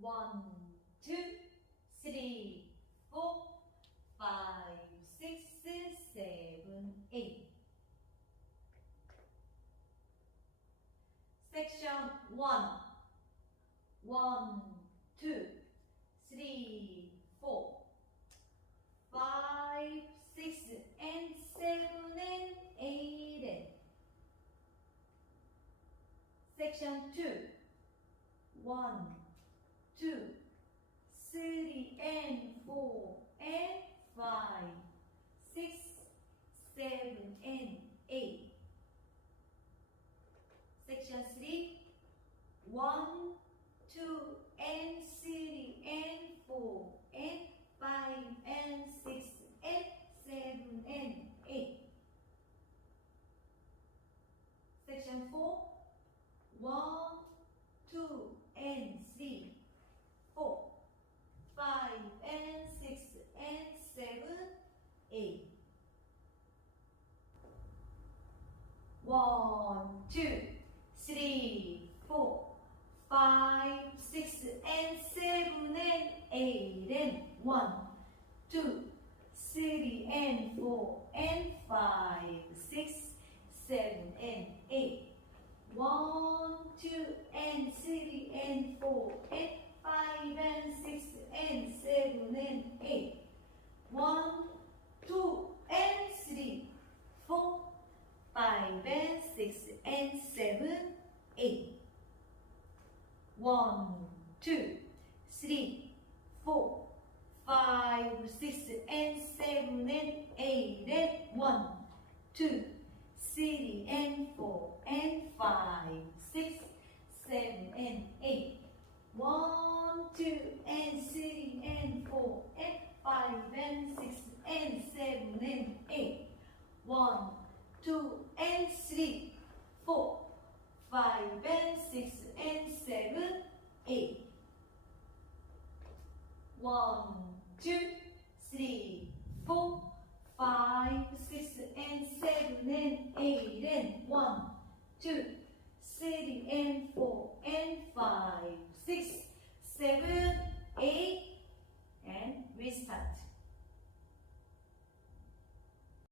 1, 2, 3, 4, 5, 6, 7, 8. Section 1. 1, 2, 3, 4, 5, 6, and 7, and 8. Section 2. 1, 2, 3, and 4, and 5, 6, 7, and 8. Section 3. 1, 2, and 3, and 4, and 5, and 6, and 7, and 8. Section 4. 1, 2, and 3, 4, 5, and 6, and 7, 8. 1, 2, 3, 4, 5, 6, and 7, and 8, and 1, 2, 3, and 4, and 5, 6, 7, and 8. 1, 2, and 3, and 4, and 5, and 6, and 7, and 8. 1, 2, and 3, 4, 5, and 6, and 7, 8. 1, 2, 3, 4, 5, 6, and 7, and 8, and 1, 2, 3, and 4, and 5, 6, 7, and 8. 1, 2, and 3, and 4, and 5, and 6, and 7, and 8. 1, 2, and 3, 4, 5, and 6, and 7, 8. 1, 2, 3, 4, 5, 6, and 7, and 8, and 1, 2, 3, and 4, and 5, 6, 7, 8, and restart.